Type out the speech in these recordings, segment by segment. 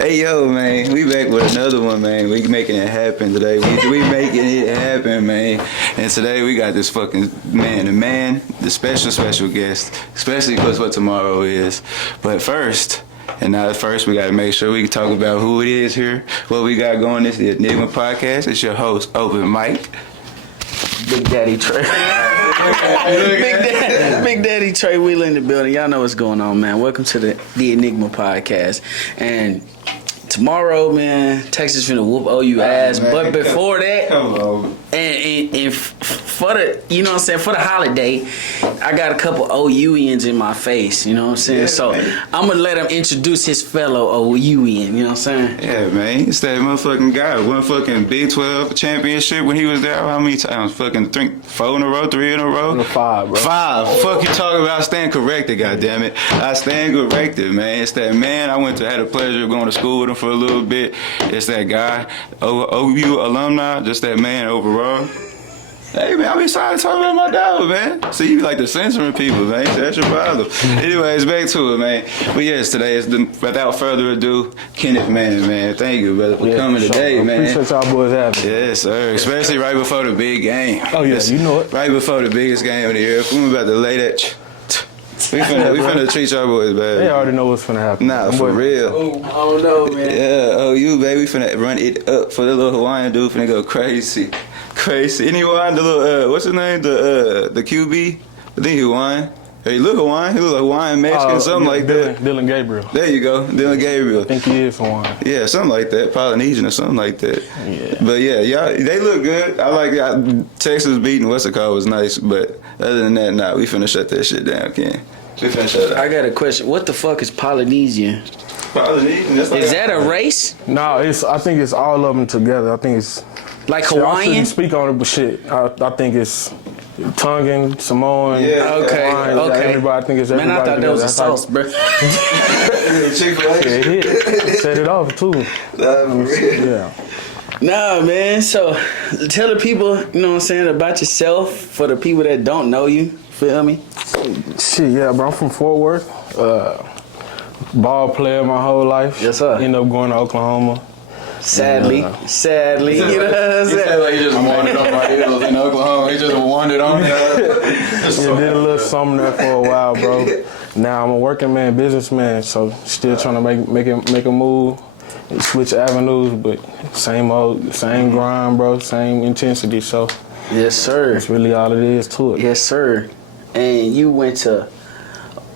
Hey yo, man, we back with another one, man. We making it happen today. We making it happen, man. And today we got this fucking man, the special guest, especially because what tomorrow is. But first, we got to make sure we can talk about who it is here, what we got going. This is the Enigma podcast. It's your host, Open Mike. Big Daddy Trey. Big Daddy Trey Wheeler in the building. Y'all know what's going on, man. Welcome to the Enigma podcast. And tomorrow, man, Texas finna whoop OU ass. Man. But before that, and for the, you know what I'm saying, for the holiday, I got a couple OUians in my face, you know what I'm saying? Yeah, so man. I'm gonna let him introduce his fellow OUian, you know what I'm saying? Yeah, man, he's that motherfucking guy. One fucking Big 12 championship when he was there. How many times? Fucking 4 in a row, 3 in a row? 5, bro. 5. Fuck you talking about? I stand corrected, goddammit. I stand corrected, man. It's that man. I had the pleasure of going to school with him for a little bit. It's that guy, OU alumni, just that man overall. Hey, man, I'm excited to talk about my dog, man. See, you like the censoring people, man. That's your problem. Anyways, back to it, man. But yes, today is without further ado, Kenneth, man. Thank you, brother, for coming today, man. Appreciate y'all boys having me. Yes, sir. Especially right before the big game. Oh, yeah, you know it. Right before the biggest game of the year. We about to lay that... We finna treat y'all boys bad. They already know what's finna happen. Nah, for real. Oh, I don't know, man. Yeah, you baby, finna run it up for the little Hawaiian dude. Finna go crazy. Anyone, the little what's his name? The QB. I think he won. He look Hawaiian. He look like Hawaiian Mexican, something like that. Dylan Gabriel. There you go, Dylan Gabriel. I think he is Hawaiian. Yeah, something like that, Polynesian or something like that. Yeah. But yeah, y'all, they look good. I like Texas beating what's it called was nice, but other than that, nah, we finna shut that shit down, Ken. We finna shut it down. I got a question. What the fuck is Polynesian? Polynesian? Is that a race? No, I think it's all of them together. I think it's like shit, Hawaiian. I shouldn't speak on it, but shit, I think it's Tongan, Samoan. Yeah. Okay. Hawaiian, everybody. I think it's everybody. Man, I thought that was a together. sauce, bro. Chick-fil-A. Yeah, it hit. Set it off too. Yeah. Nah, man. So tell the people, you know what I'm saying, about yourself for the people that don't know you. Feel me? Shit, yeah, bro. I'm from Fort Worth. Ball player my whole life. Yes, sir. Ended up going to Oklahoma. Sadly, you know what I'm saying? He said like he just wandered on my heels in Oklahoma. He just wandered on there. Yeah, did a little something there for a while, bro. Now I'm a working man, businessman, so still trying to make a move, switch avenues, but same grind, bro, same intensity. So Yes, sir. that's really all it is to it. Yes, sir. And you went to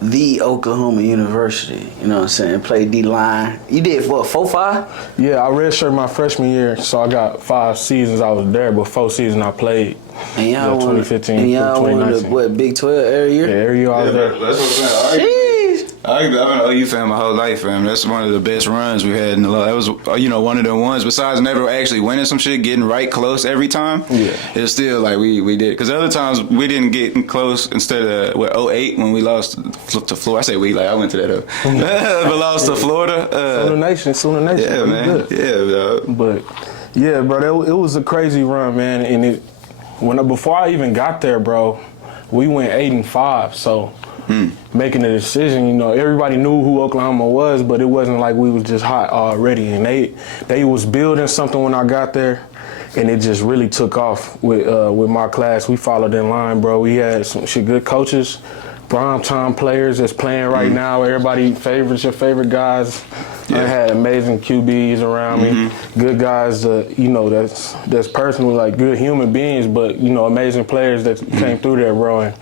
the Oklahoma University, you know what I'm saying, played D-line. You did what, 4-5? Yeah, I redshirted my freshman year, so I got 5 seasons I was there, but 4 seasons I played. And y'all 2015 and y'all won 2019. the, what, Big 12 every year? Yeah, every year I was there. That's what I'm saying. Jeez. I've been an OU fan my whole life, fam. That's one of the best runs we had in the law. That was, one of the ones, besides never actually winning some shit, getting right close every time. Yeah. It's still like we did. Because other times we didn't get close instead of, 08 when we lost to Florida. I say we, like I went to that up. But lost to Florida. Sooner Nation. Yeah, man. Good. Yeah, dog. But, yeah, bro, it was a crazy run, man. And before I even got there, bro, we went 8-5, so... Making a decision, everybody knew who Oklahoma was, but it wasn't like we was just hot already. And they was building something when I got there, and it just really took off with my class. We followed in line, bro. We had some good coaches, prime time players that's playing right now. Everybody favorites your favorite guys. Yeah. I had amazing QBs around me, good guys, that's personally like good human beings, but amazing players that came through there, bro.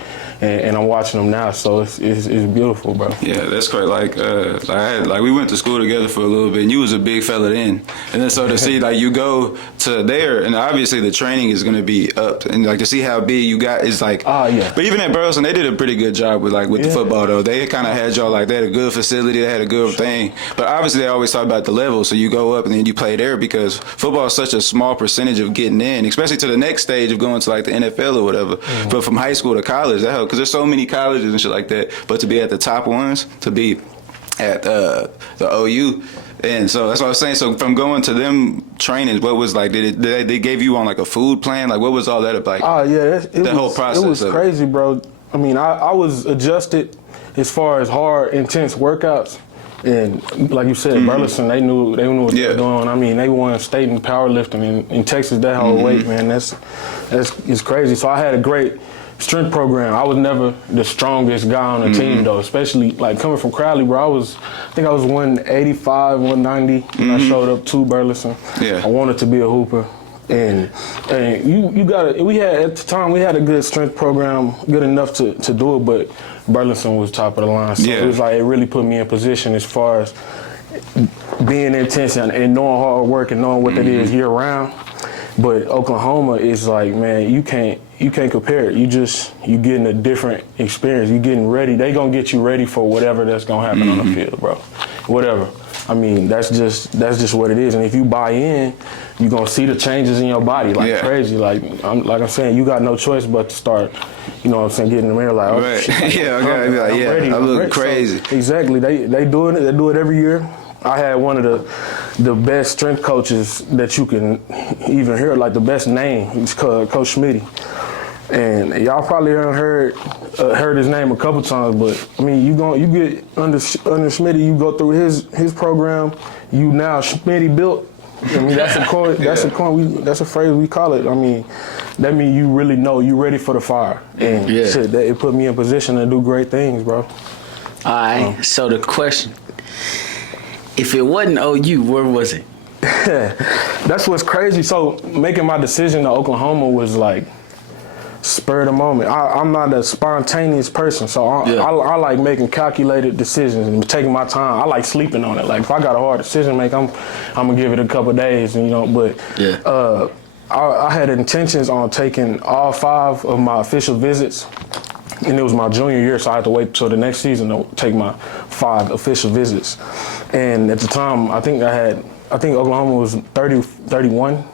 And I'm watching them now, so it's beautiful, bro. Yeah, that's great. Like we went to school together for a little bit, and you was a big fella then. And then so to see like you go to there, and obviously the training is going to be up, and like to see how big you got is like. Yeah. But even at Burleson, they did a pretty good job with the football though. They kind of had y'all like they had a good facility, they had a good thing. But obviously they always talk about the level, so you go up and then you play there because football is such a small percentage of getting in, especially to the next stage of going to like the NFL or whatever. But from high school to college, that helps because there's so many colleges and shit like that. But to be at the top ones, to be at the OU. And so that's what I was saying. So from going to them trainings, what was like? Did they gave you on like a food plan? Like what was all that like? Oh yeah, that whole process. It was crazy, bro. I mean, I was adjusted as far as hard, intense workouts. And like you said, Burleson, they knew what they were doing. I mean, they won state in powerlifting in Texas. That whole weight, man, that's it's crazy. So I had a great strength program. I was never the strongest guy on the team though, especially like coming from Crowley, bro. I think I was 185, 190 when I showed up to Burleson. Yeah. I wanted to be a hooper. And you got to, we had, at the time, we had a good strength program, good enough to do it, but Burleson was top of the line. So it was like, it really put me in position as far as being intense and knowing hard work and knowing what that is year round. But Oklahoma is like, man, you can't compare it. You getting a different experience. You getting ready. They gonna get you ready for whatever that's gonna happen on the field, bro. Whatever. I mean, that's just what it is. And if you buy in, you're gonna see the changes in your body like crazy. Like I'm saying, you got no choice but to start, you know what I'm saying, getting in the mirror like, oh, right. shit, like, I'm ready. I look crazy. So, exactly. They do it. They do it every year. I had one of the best strength coaches that you can even hear, like the best name. He's called Coach Schmitty. And y'all probably heard his name a couple times, but I mean, you get under Schmitty, you go through his program. You now Schmitty built. I mean, that's a phrase we call it. I mean, that means you really know you ready for the fire. And shit, it put me in position to do great things, bro. All right. So the question: if it wasn't OU, where was it? That's what's crazy. So making my decision to Oklahoma was like spur of the moment. I'm not a spontaneous person, so I like making calculated decisions and taking my time. I like sleeping on it. Like if I got a hard decision to make, I'm gonna give it a couple of days, you know. But I had intentions on taking all 5 of my official visits, and it was my junior year, so I had to wait till the next season to take my 5 official visits. And at the time, I think Oklahoma was 31.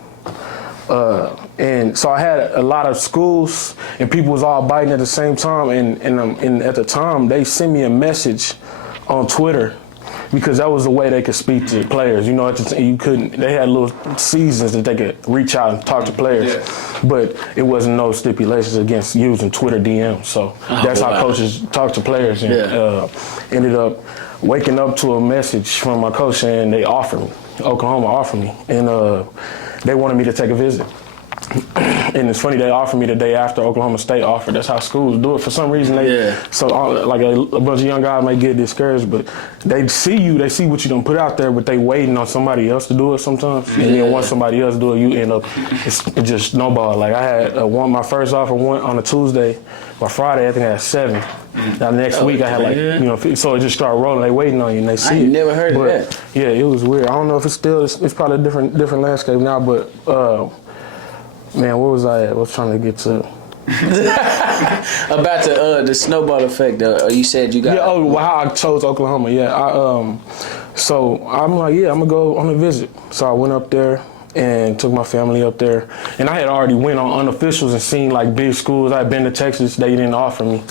And so I had a lot of schools and people was all biting at the same time. And at the time, they sent me a message on Twitter because that was the way they could speak to players. You know, they had little seasons that they could reach out and talk to players. Yeah. But it wasn't no stipulations against using Twitter DMs. So that's how coaches talk to players. And ended up waking up to a message from my coach saying Oklahoma offered me. And they wanted me to take a visit. And it's funny, they offered me the day after Oklahoma State offered. That's how schools do it. For some reason, so like a bunch of young guys might get discouraged, but they see what you done put out there, but they waiting on somebody else to do it sometimes. And then once somebody else do it, you end up, it just snowballed. Like I had my first offer on a Tuesday. By Friday, I think I had 7. Now the next week I had so it just started rolling. They waiting on you and they see it. I ain't never heard of that. Yeah, it was weird. I don't know if it's probably a different landscape now, but man, where was I at? I was trying to get to about the snowball effect. You said you got how I chose Oklahoma. So I'm like, I'm gonna go on a visit. So I went up there and took my family up there. And I had already went on unofficials and seen like big schools. I had been to Texas. They didn't offer me,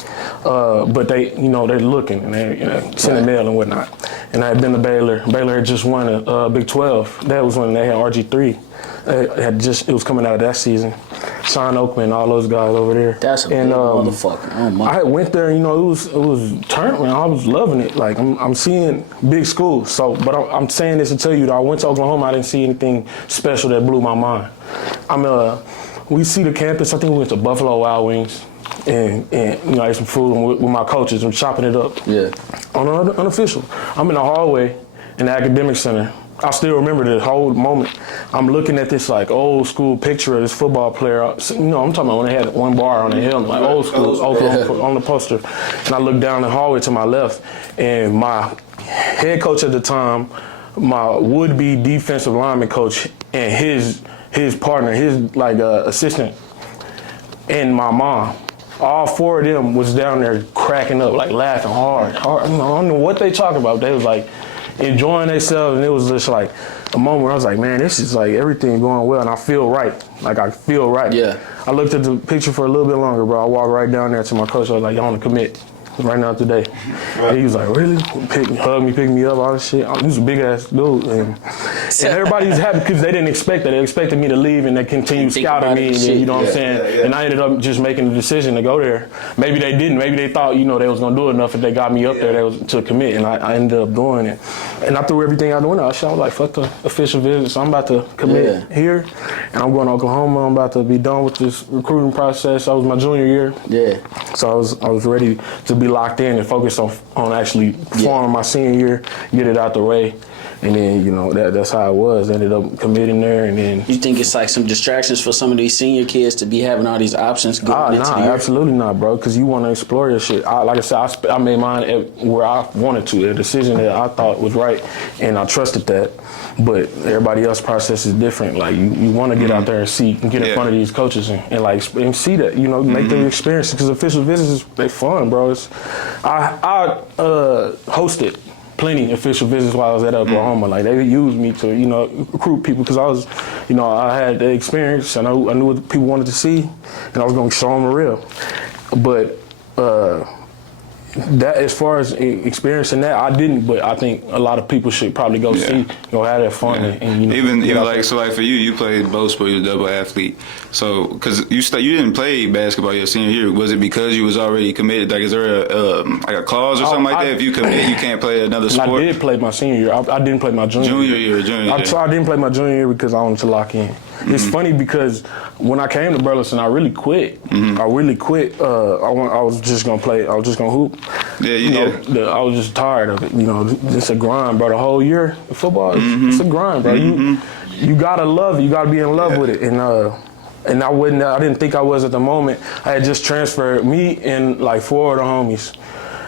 but they, they're looking and they sent a mail and whatnot. And I had been to Baylor. Baylor had just won a Big 12. That was when they had RG3. It was coming out of that season. Sean Oakman, all those guys over there. That's a big motherfucker. Oh my! I went there, it was tournament. I was loving it. Like I'm seeing big schools. So, but I'm saying this to tell you that I went to Oklahoma. I didn't see anything special that blew my mind. We see the campus. I think we went to Buffalo Wild Wings, and I ate some food with my coaches. I'm chopping it up. Yeah. On an unofficial, I'm in the hallway in the academic center. I still remember the whole moment. I'm looking at this like old school picture of this football player. I'm talking about when they had one bar on the helmet, like old school, on the poster. And I look down the hallway to my left, and my head coach at the time, my would-be defensive lineman coach, and his partner, his assistant, and my mom. All 4 of them was down there cracking up, like laughing hard. I don't know what they talking about. They was like enjoying themselves, and it was just like a moment where I was like, man, this is like everything going well, and I feel right. Like I feel right. Yeah. I looked at the picture for a little bit longer, bro. I walked right down there to my coach. I was like, y'all want to commit? right now today. And he was like, really? Hug me, pick me up, all this shit. He was a big ass dude. And everybody was happy because they didn't expect that. They expected me to leave and they continued scouting me. And, you know what I'm saying? And I ended up just making the decision to go there. Maybe they didn't. Maybe they thought, you know, they was going to do enough if they got me up there to commit. And I ended up doing it. And I threw everything out the window. I was like, fuck the official visit. So I'm about to commit here. And I'm going to Oklahoma. I'm about to be done with this recruiting process. That was my junior year. Yeah. So I was ready to be locked in and focus on actually performing my senior year, get it out the way. And then, you know, that's how it was. Ended up committing there, and then... You think it's like some distractions for some of these senior kids to be having all these options going into the year? Absolutely not, bro, because you want to explore your shit. Like I said, I made mine where I wanted to, a decision that I thought was right, and I trusted that. But everybody else's process is different. Like, you want to get out there and see and get in front of these coaches and see that, you know, make their experiences. Because official visits, they fun, bro. I hosted plenty official visits while I was at Oklahoma. Like, they used me to, you know, recruit people because I was, you know, I had the experience and I knew what people wanted to see, and I was going to show them the real. But that, as far as experiencing that, I didn't. But I think a lot of people should probably go see, go have that fun, and you know, even like so. Like for you played both sports. You're a double athlete. So because you didn't play basketball your senior year, was it because you was already committed? Like, is there a clause or something like that? If you commit, you can't play another sport. I did play my senior year. I didn't play my junior year. I didn't play my junior year because I wanted to lock in. It's funny because when I came to Burleson, I really quit. I really quit. I was just gonna play. I was just gonna hoop. Yeah, you did. I was just tired of it. You know, it's a grind, bro. The whole year, football, it's a grind, bro. You gotta love it. You gotta be in love with it. And I didn't think I was at the moment. I had just transferred. Me and like 4 of the homies,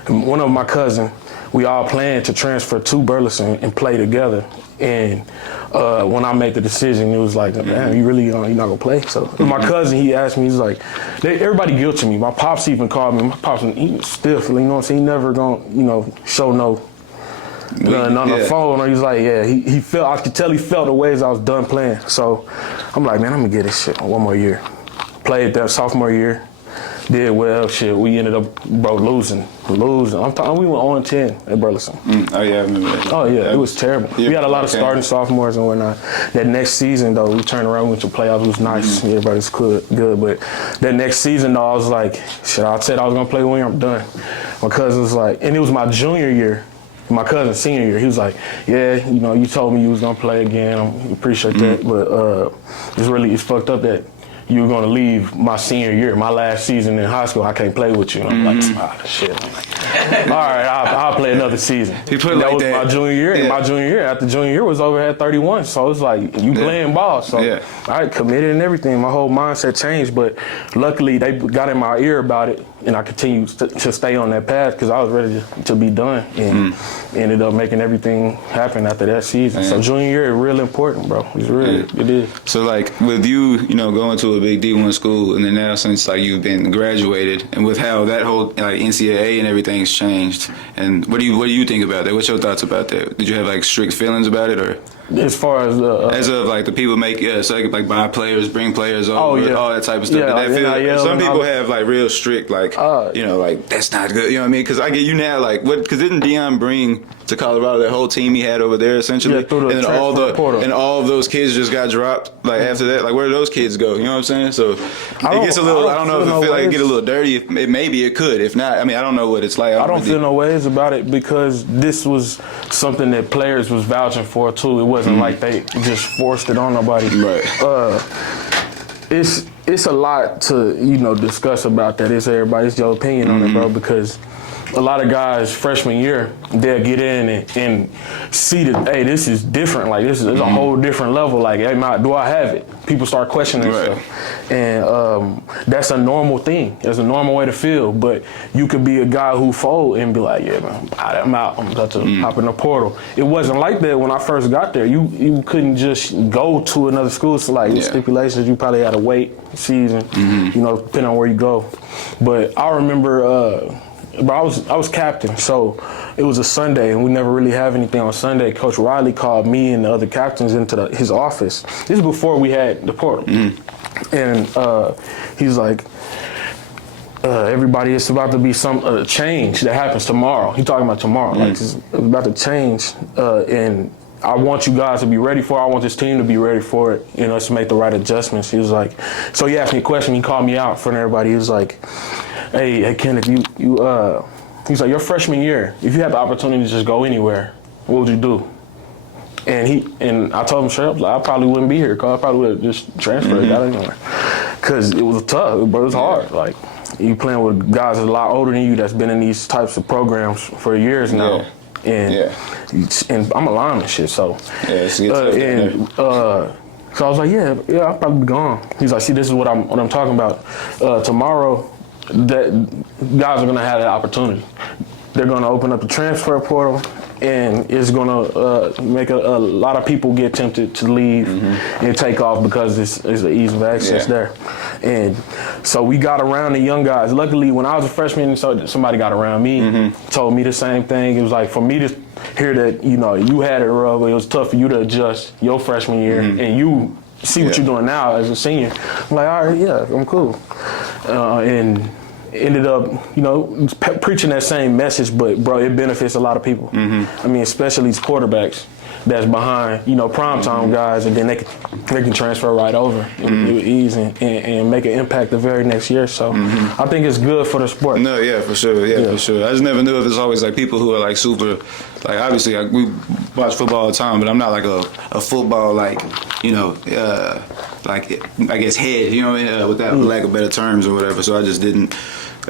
and one of my cousin, we all planned to transfer to Burleson and play together. And when I made the decision, it was like, man, you're not gonna play. So my cousin, he asked me, he's like, everybody guilted me. My pops even called me. My pops, he was stiff, you know what I'm saying? He never gonna, you know, show nothing on the phone. Or he's like, he felt, I could tell he felt the ways I was done playing. So I'm like, man, I'm gonna get this shit one more year. Played that sophomore year. Did well, shit. We ended up, bro, losing. I'm talking. We went 0-10 at Burleson. Oh yeah, I remember that. Oh yeah, it was terrible. We had a lot of starting sophomores and whatnot. That next season though, we turned around, we went to playoffs. It was nice. Everybody's good. But that next season though, I was like, shit. I said I was gonna play when I'm done. My cousin was like, and it was my junior year. My cousin's senior year, he was like, yeah, you know, you told me you was gonna play again. I appreciate that, but it's fucked up that you were going to leave my senior year, my last season in high school. I can't play with you. And I'm like, shit. I'm like, all right, I'll play another season. He put it that like was that. My junior year. And my junior year, after junior year, was over at 31. So it's like, you playing ball. So I committed and everything. My whole mindset changed. But luckily, they got in my ear about it. And I continued to stay on that path because I was ready to be done. And ended up making everything happen after that season. So junior year is real important, bro. It's real. It is. So like with you know, going to a big D1 school, and then now since like you've been graduated, and with how that whole like NCAA and everything's changed, and what do you think about that? What's your thoughts about that? Did you have like strict feelings about it, or? As far as as of like the people make so they can like buy players, bring players over, all that type of stuff. Some people have like real strict like you know, like that's not good. You know what I mean? Because I get you now like what? Because didn't Deion bring to Colorado that whole team he had over there essentially, and then all of those kids just got dropped like after that. Like where do those kids go? You know what I'm saying? So it gets a little. I don't know if it feel like it get a little dirty. Maybe it could. If not, I mean I don't know what it's like. I don't feel no ways about it because this was something that players was vouching for too. It wasn't like they just forced it on nobody. Right. It's a lot to, you know, discuss about that. It's everybody's your opinion on it, bro, because a lot of guys freshman year, they'll get in and see that, hey, this is different. Like this is a whole different level. Like, hey, do I have it? People start questioning stuff. And that's a normal thing. That's a normal way to feel. But you could be a guy who fold and be like, yeah, man, I'm out. I'm about to hop in the portal. It wasn't like that when I first got there. You couldn't just go to another school. So like stipulations, you probably had to wait season, you know, depending on where you go. But I remember but I was captain, so it was a Sunday, and we never really have anything on Sunday. Coach Riley called me and the other captains into his office. This is before we had the portal. And he's like, everybody, it's about to be some change that happens tomorrow. He talking about tomorrow, like it's about to change, and I want you guys to be ready for it. I want this team to be ready for it. You know, let's make the right adjustments. He was like, so he asked me a question. He called me out in front of everybody. He was like, hey Kenneth, he's like, your freshman year, if you had the opportunity to just go anywhere, what would you do? And I told him straight up, like, I probably wouldn't be here, cause I probably would have just transferred out anywhere. Cause it was tough, but it was hard. Like, you playing with guys that's a lot older than you that's been in these types of programs for years now. And I'm a lineman and shit, so. So I was like, yeah, I'll probably be gone. He's like, see, this is what I'm talking about. Tomorrow, that guys are gonna have that opportunity. They're gonna open up the transfer portal, and it's gonna make a lot of people get tempted to leave and take off because it's the ease of access there. And so we got around the young guys. Luckily, when I was a freshman, so somebody got around me, told me the same thing. It was like, for me to hear that, you know, you had it rough, it was tough for you to adjust your freshman year, and you see what you're doing now as a senior. I'm like, all right, yeah, I'm cool. And ended up, you know, preaching that same message, but bro, it benefits a lot of people. I mean, especially these quarterbacks that's behind, you know, primetime guys, and then they can transfer right over with ease and make an impact the very next year. So I think it's good for the sport. No, yeah, for sure. Yeah, for sure. I just never knew if it's always like people who are like super, like obviously like, we watch football all the time, but I'm not like a football like, you know, like I guess head, you know, without lack of better terms or whatever. So I just didn't.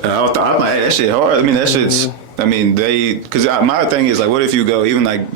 I thought I'm like, hey, that shit hard. I mean, that shit's. I mean, because my thing is like, what if you go, even like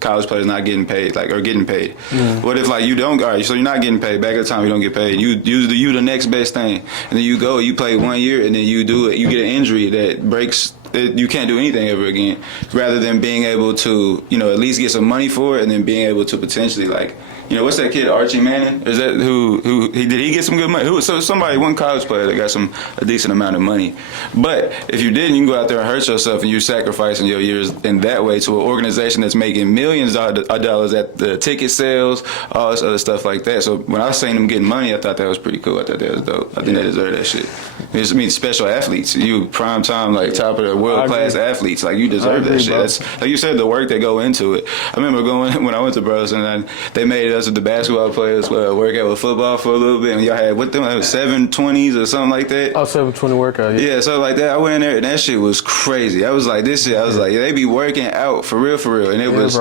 college players not getting paid, like, or getting paid? What if like you don't? All right, so you're not getting paid. Back at the time, you don't get paid. You the next best thing, and then you go, you play 1 year, and then you do it. You get an injury that breaks. You can't do anything ever again. Rather than being able to, you know, at least get some money for it, and then being able to potentially like. You know, what's that kid, Archie Mann? Is that did he get some good money? So somebody, one college player that got a decent amount of money. But if you didn't, you can go out there and hurt yourself, and you're sacrificing your years in that way to an organization that's making millions of dollars at the ticket sales, all this other stuff like that. So when I seen them getting money, I thought that was pretty cool. I thought that was dope. I think they deserve that shit. I mean, special athletes. You prime time, like top of the world class athletes. Like you deserve that shit. That's, like you said, the work that go into it. I remember going when I went to Burleson, and they made us with the basketball players work out with football for a little bit, and y'all had what them 720s or something like that. Oh, 720 workout. Yeah, something like that. I went in there and that shit was crazy. I was like, this shit. I was like, yeah, they be working out for real, and it was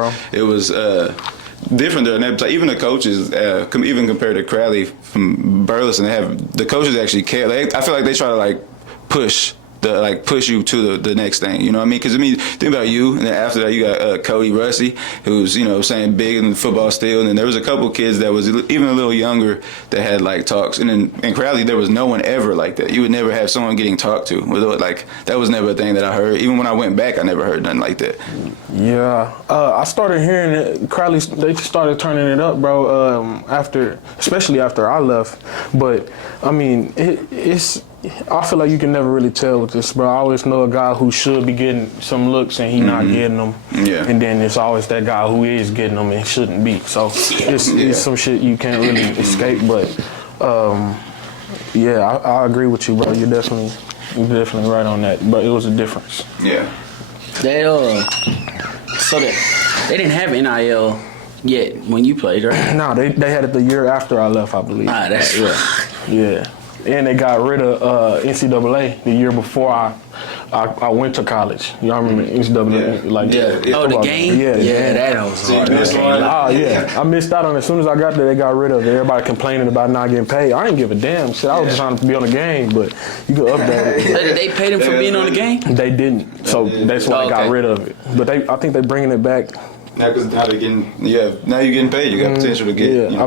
different there. And even the coaches, even compared to Crowley from Burleson, the coaches actually care. I feel like they try to like push you to the next thing, you know what I mean? Because I mean, think about you, and then after that you got Cody Rusty, who's, you know, saying big in football still, and then there was a couple kids that was even a little younger that had like talks, and then in Crowley there was no one ever like that. You would never have someone getting talked to. Like that was never a thing that I heard. Even when I went back, I never heard nothing like that. Yeah, I started hearing it. Crowley, they started turning it up, bro. Especially after I left, but I mean, it's. I feel like you can never really tell with this, bro. I always know a guy who should be getting some looks and he not getting them. Yeah. And then there's always that guy who is getting them and shouldn't be. So it's some shit you can't really escape. But I agree with you, bro. You're definitely right on that. But it was a difference. Yeah. They they didn't have NIL yet when you played, right? No, they had it the year after I left, I believe. That's right. Yeah. And they got rid of NCAA the year before I went to college. Y'all remember NCAA? The game? Yeah, that was hard. I missed out on it. As soon as I got there, they got rid of it. Everybody complaining about not getting paid. I didn't give a damn. Shit, I was just trying to be on the game, but you could update it. Did they pay them for being on the game? They didn't. So that's why they got rid of it. But I think they're bringing it back. Now, because now they're getting, now you're getting paid. You got potential to get. Yeah, you know.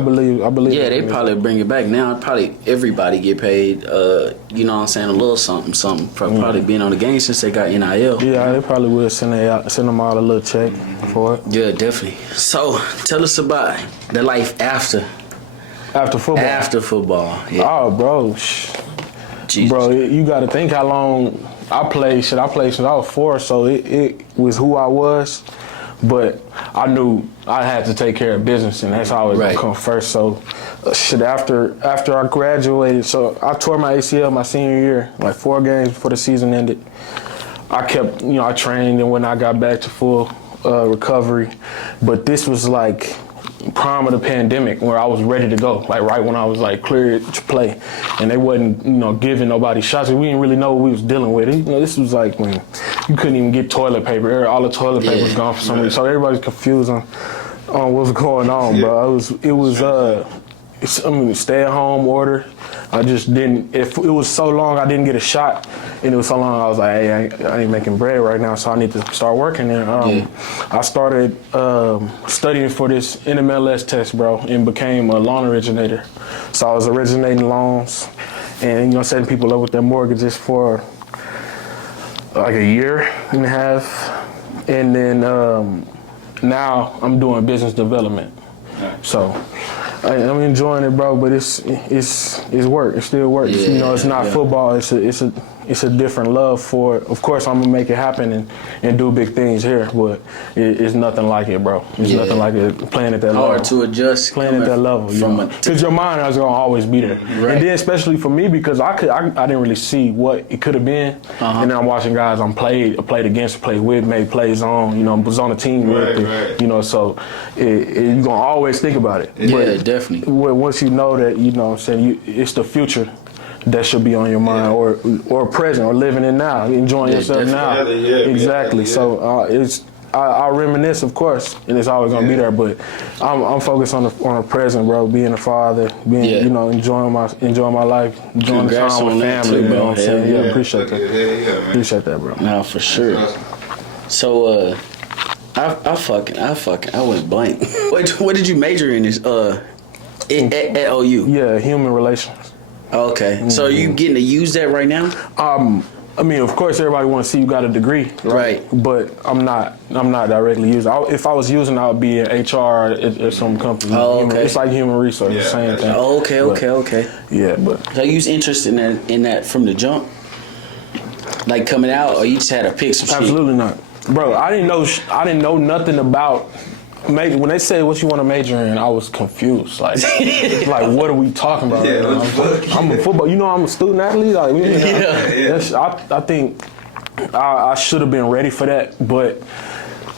I believe. Yeah, they probably bring it back now. Probably everybody get paid. You know what I'm saying? A little something for probably being on the game since they got NIL. Yeah, they probably will send them out a little check for it. Yeah, definitely. So tell us about the life after football. After football. Yeah. Oh, bro. Jesus. Bro, you got to think how long I played. I played since I was 4, so it was who I was But I knew I had to take care of business, and that's always gonna come first. So, after I graduated, so I tore my ACL my senior year, like 4 games before the season ended. I kept, I trained, and when I got back to full recovery, but this was like prime of the pandemic where I was ready to go, like right when I was like cleared to play, and they wasn't giving nobody shots. We didn't really know what we was dealing with. This was like when you couldn't even get toilet paper. All the toilet paper was gone for some reason, so everybody's confused on what's going on, bro. It was stay at home order. I just didn't. If it was so long, I didn't get a shot, and it was so long, I was like, hey, I ain't making bread right now, so I need to start working. And I started studying for this NMLS test, bro, and became a loan originator. So I was originating loans, and setting people up with their mortgages for like a year and a half, and then now I'm doing business development. So I'm enjoying it, bro, but it's work. It still works. It's not football. It's a different love for it. Of course, I'm gonna make it happen and do big things here, but it's nothing like it, bro. It's nothing like it playing at that level. Hard to adjust. Playing at that level, because your mind is gonna always be there. Right. And then especially for me, because I didn't really see what it could have been, and then I'm watching guys I played against, played with, made plays on, was on a team with, so you're gonna always think about it. Yeah, definitely. Once you know that, it's the future that should be on your mind, or present, or living in now, enjoying yourself now. Exactly. So I reminisce, of course, and it's always gonna be there. But I'm focused on the present, bro. Being a father, being enjoying my life, enjoying the time with family. You know what I'm saying? Yeah, appreciate that. Appreciate that, bro. No, for sure. So I went blank. What did you major in this? At OU? Yeah, human relations. Okay. So are you getting to use that right now? I mean, of course, everybody want to see you got a degree, right? But I'm not directly using. If I was using, I would be in HR at some company. Oh, okay. It's like human resources, same thing. Oh, okay. Yeah, but so you was interested in that from the jump, like coming out, or you just had to pick some shit? Absolutely not, bro. I didn't know nothing about. When they said what you want to major in, I was confused. Like what are we talking about? I'm a football. I'm a student athlete. I think I should have been ready for that, but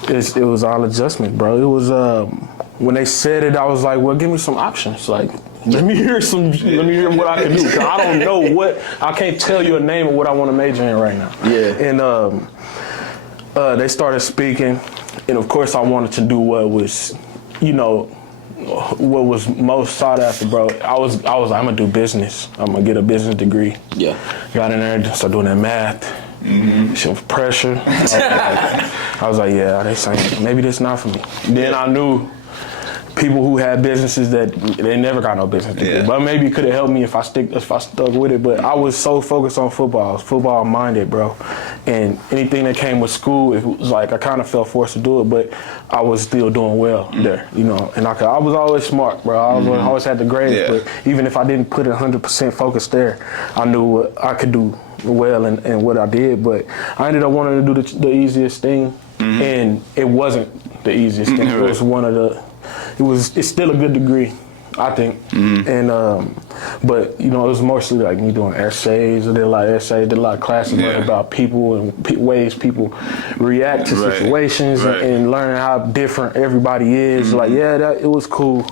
it was all adjustment, bro. It was when they said it, I was like, well, give me some options. Like, let me hear what I can do. 'Cause I don't know I can't tell you a name of what I want to major in right now. Yeah. And they started speaking. And of course, I wanted to do what was, what was most sought after, bro. I was like, I'm gonna do business. I'm gonna get a business degree. Yeah. Got in there, started doing that math. Some pressure. I was like, yeah, they saying maybe this not for me. Then I knew people who had businesses that they never got no business degree. But maybe it could have helped me if I stuck with it. But I was so focused on football. I was football minded, bro. And anything that came with school, it was like I kind of felt forced to do it, but I was still doing well there, And I was always smart, bro. I always had the grades, but even if I didn't put 100% focus there, I knew what I could do well and what I did. But I ended up wanting to do the easiest thing, and it wasn't the easiest thing. It was one of the. It's still a good degree, I think. And but it was mostly like me doing essays. I did a lot of essays, did a lot of classes learning about people and ways people react to situations and learning how different everybody is. Like, it was cool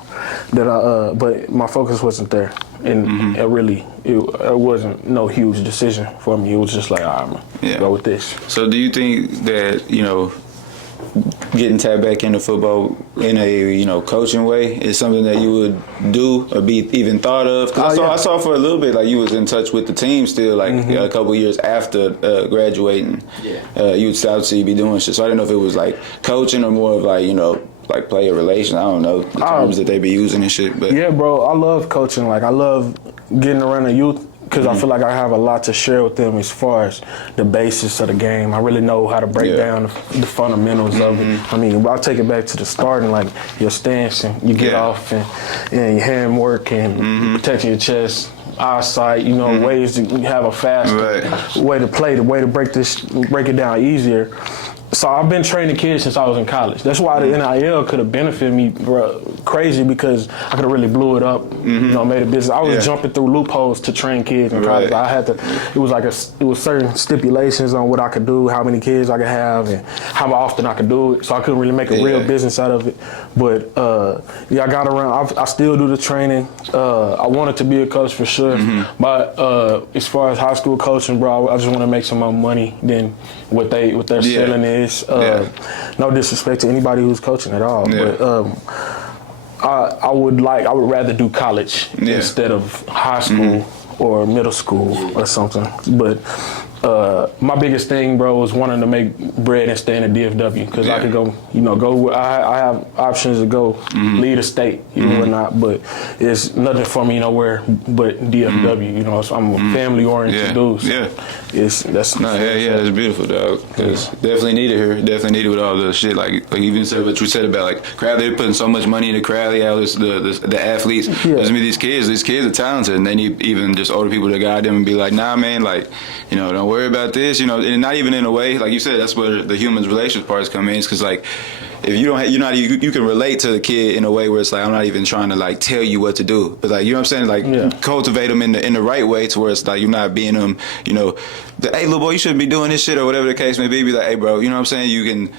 that but my focus wasn't there. And it wasn't no huge decision for me. It was just like, all right, man, go with this. So do you think that, getting tapped back into football in a coaching way is something that you would do or be even thought of? Because I saw for a little bit like you was in touch with the team still, like a couple years after graduating. You would obviously be doing shit. So I didn't know if it was like coaching or more of like like player relations. I don't know the terms that they be using and shit. But yeah, bro, I love coaching. Like I love getting around the youth. Because I feel like I have a lot to share with them as far as the basis of the game. I really know how to break down the fundamentals of it. I mean, I'll take it back to the starting, like your stance and you get off and your hand work and protecting your chest, eyesight, ways to have a faster way to play, the way to break it down easier. So I've been training kids since I was in college. That's why the NIL could have benefited me, bro, crazy, because I could have really blew it up, made a business. I was jumping through loopholes to train kids in college. I had to. It was certain stipulations on what I could do, how many kids I could have, and how often I could do it. So I couldn't really make a real business out of it. But I got around. I still do the training. I wanted to be a coach for sure. But as far as high school coaching, bro, I just want to make some more money than what they're selling is. No disrespect to anybody who's coaching at all, but I would rather do college instead of high school or middle school or something. But my biggest thing, bro, was wanting to make bread and stay in the DFW, because I could go, I have options to go lead a state, whatnot, but it's nothing for me nowhere but DFW, so I'm a family oriented dude. So that's beautiful, dog. It's definitely needed here. Definitely needed with all the shit. Like even said what you said about like Crowley, they're putting so much money into Crowley, all this, the athletes. There's these kids are talented, and they need even just older people to guide them and be like, nah, man, like, don't worry about this, and not even in a way, like you said, that's where the human relations parts come in. It's because like, if you don't, you can relate to the kid in a way where it's like, I'm not even trying to like tell you what to do, but like, you know what I'm saying, like cultivate them in the right way, to where it's like you're not being them, hey little boy, you shouldn't be doing this shit, or whatever the case may be. Be like, hey bro, you know what I'm saying, you can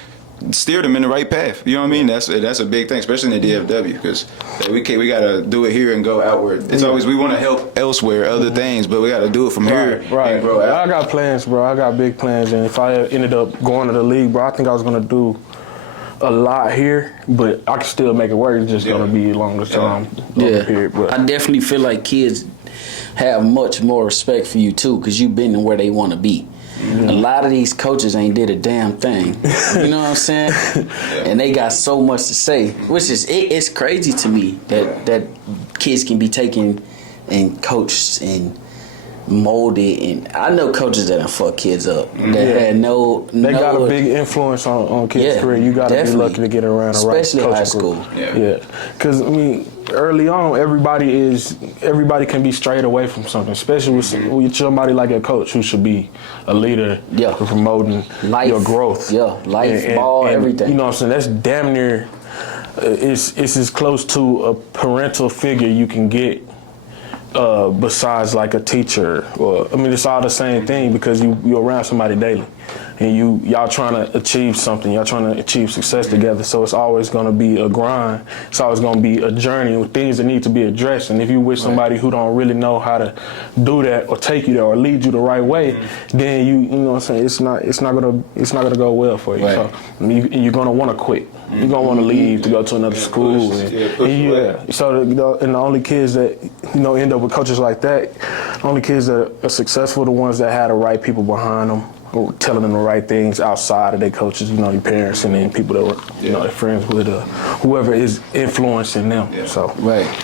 steer them in the right path. You know what I mean? That's a big thing, especially in the DFW, because we gotta do it here and go outward. It's always, we want to help elsewhere, other things, but we gotta do it from here. Right. And grow out. I got plans, bro. I got big plans, and if I ended up going to the league, bro, I think I was gonna do a lot here, but I can still make it work. It's just gonna be longer term. Period. But I definitely feel like kids have much more respect for you too, because you've been where they want to be. A lot of these coaches ain't did a damn thing. You know what I'm saying? And they got so much to say, which is it's crazy to me that kids can be taken and coached and molded. And I know coaches that done fuck kids up. That had they got a big influence on kids' career. You got to be lucky to get around a right coaching especially high school. Group. Because I mean, early on, everybody can be strayed away from something, especially with somebody like a coach who should be a leader for promoting your growth. Ball, everything. You know what I'm saying? That's damn near. It's as close to a parental figure you can get. Besides like a teacher, it's all the same thing, because you're around somebody daily, and y'all trying to achieve something, y'all trying to achieve success together. So it's always going to be a grind. It's always going to be a journey with things that need to be addressed. And if you with somebody who don't really know how to do that or take you there or lead you the right way, then you know what I'm saying, it's not gonna go well for you. So you're gonna want to quit. You're gonna want to leave to go to another school. So the only kids that end up with coaches like that, the only kids that are successful, the ones that had the right people behind them, or telling them the right things outside of their coaches, your parents, and then people that were they're friends with, whoever is influencing them. So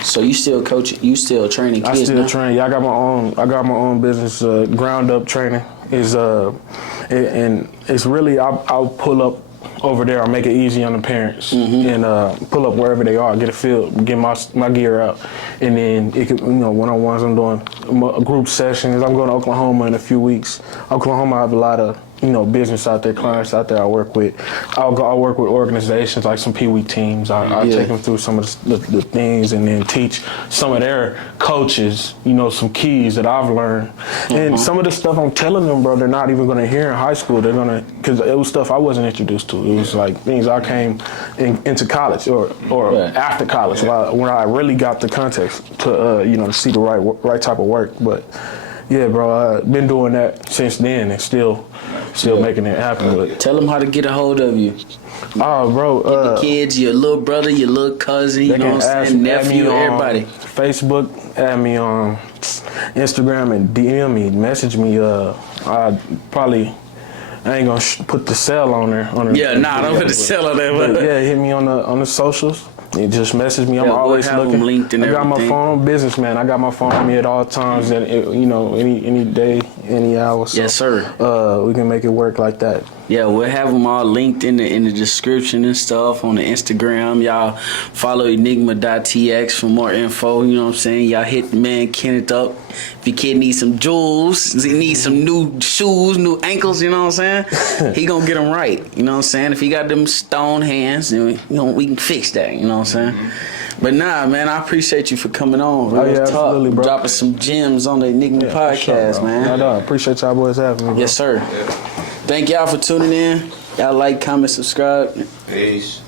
So you still coach? You still training kids? I still now? train. Yeah, I got my own business, ground up training. And it's really I'll pull up over there. I'll make it easy on the parents and pull up wherever they are, get a feel, get my gear out, and then it could, one-on-ones. I'm doing group sessions. I'm going to Oklahoma in a few weeks. Oklahoma, I have a lot of business out there, clients out there I work with. I'll work with organizations like some Pee Wee teams. I'll take them through some of the things, and then teach some of their coaches, some keys that I've learned. And some of the stuff I'm telling them, bro, they're not even going to hear in high school. They're going to, because it was stuff I wasn't introduced to. It was like things I came into college or after college, when I really got the context to, to see the right type of work. But yeah, bro, I've been doing that since then, and still making it happen. But tell them how to get a hold of you. Oh, bro. Get the kids, your little brother, your little cousin, you know what I'm saying, nephew, everybody. Facebook, add me on Instagram, and DM me, message me. I ain't gonna put the cell on there. Don't put the cell on there. But hit me on the socials. You just message me. I'm always looking. Linked and I got everything. my phone, businessman. I got my phone on me at all times, and any day, any hour. So, yes, sir. We can make it work like that. Yeah, we'll have them all linked in the description and stuff on the Instagram. Y'all follow enigma.tx for more info. You know what I'm saying? Y'all hit the man Kenneth up. If your kid needs some jewels, he needs some new shoes, new ankles, you know what I'm saying? He gonna get them right. You know what I'm saying? If he got them stone hands, then we can fix that. You know what I'm saying? But nah, man, I appreciate you for coming on. Real talk, absolutely, bro. dropping some gems on the Enigma podcast, sure, man. No, appreciate y'all boys having me, bro. Yes, sir. Thank y'all for tuning in. Y'all like, comment, subscribe. Peace.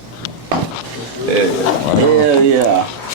Hell yeah.